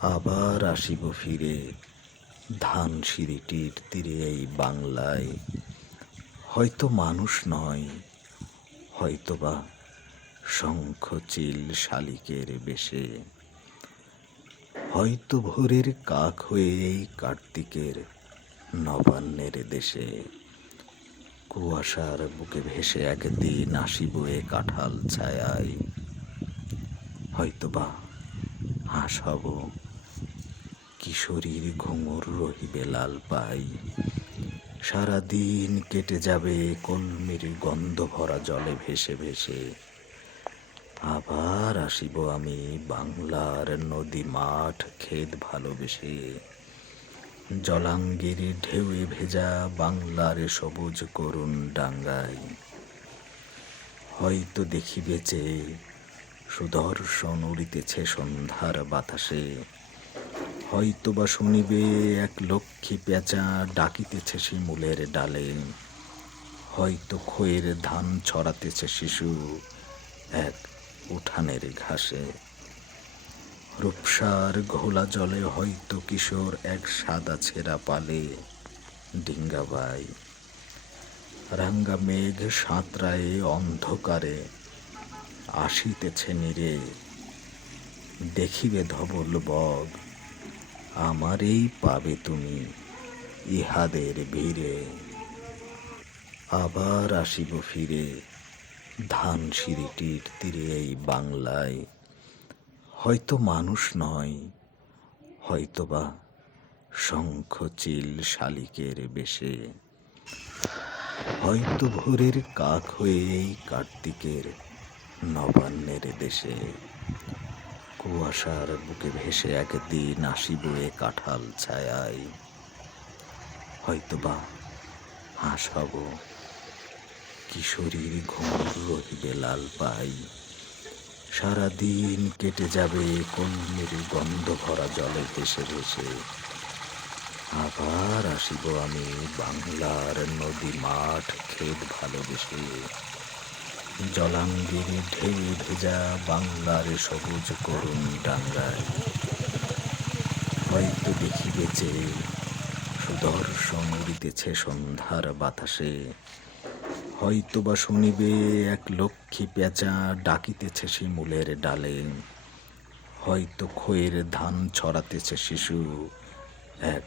আবার আসিব ফিরে ধানসিঁড়িটির তীরে এই বাংলায়। হয়তো মানুষ নয়, হয়তোবা শঙ্খ চিল শালিকের বেশে, হয়তো ভোরের কাক হয়ে এই কার্তিকের নবান্নের দেশে। কুয়াশার বুকে ভেসে একদিন আসিব এ কাঁঠাল ছায়ায়। হয়তোবা হাঁস হব, কিশোরীর ঘুঙুর রহিবে লাল পাই। সারাদিন কেটে যাবে কলমির গন্ধ ভরা জলে ভেসে ভেসে। আবার আসিব আমি বাংলার নদী মাঠ ক্ষেত ভালোবেসে। জলাঙ্গির ঢেউয়ে ভেজা বাংলার সবুজ করুণ ডাঙ্গায়। হয়তো দেখিবে যে সুদর্শন উড়িতেছে সন্ধ্যার বাতাসে। হয়তোবা শুনিবে এক লক্ষ্মী পেঁচা ডাকিতেছে শিমুলের ডালে। হয়তো খয়ের ধান ছড়াতেছে শিশু এক উঠানের ঘাসে। রূপসার ঘোলা জলে হয়তো কিশোর এক সাদা ছেঁড়া পালে ডিঙ্গাবাই। রাঙ্গা মেঘ সাঁতরায়ে অন্ধকারে আসিতেছে নীরে। দেখিবে ধবল বগ, আমারেই পাবে তুমি ইহাদের ভিড়ে। আবার আসিব ফিরে ধানসিঁড়িটির তীরে এই বাংলায়। হয়তো মানুষ নয়, হয়তোবা শঙ্খ চিল শালিকের বেশে, হয়তো ভোরের কাক হয়ে এই কার্তিকের নবান্নের দেশে। কুয়াশার বুকে ভেসে একদিন আসিব এ কাঁঠাল ছায়ায়। হয়তোবা হাঁস হব, কিশোরীর ঘুঙুর রহিবে লাল পাই। সারাদিন কেটে যাবে কলমির গন্ধ ভরা জলে ভেসে ভেসে। আবার আসিব আমি বাংলার নদী মাঠ ক্ষেত ভালোবেসে। জলাঙ্গির ঢেউ ভেজা বাংলার সবুজ করুণ ডাঙ্গায়। হয়তো দেখিবে যে সুদর্শন উড়িতেছে সন্ধ্যার বাতাসে। হয়তোবা শুনিবে এক লক্ষ্মী পেঁচা ডাকিতেছে শিমুলের ডালে। হয়তো খয়ের ধান ছড়াতেছে শিশু এক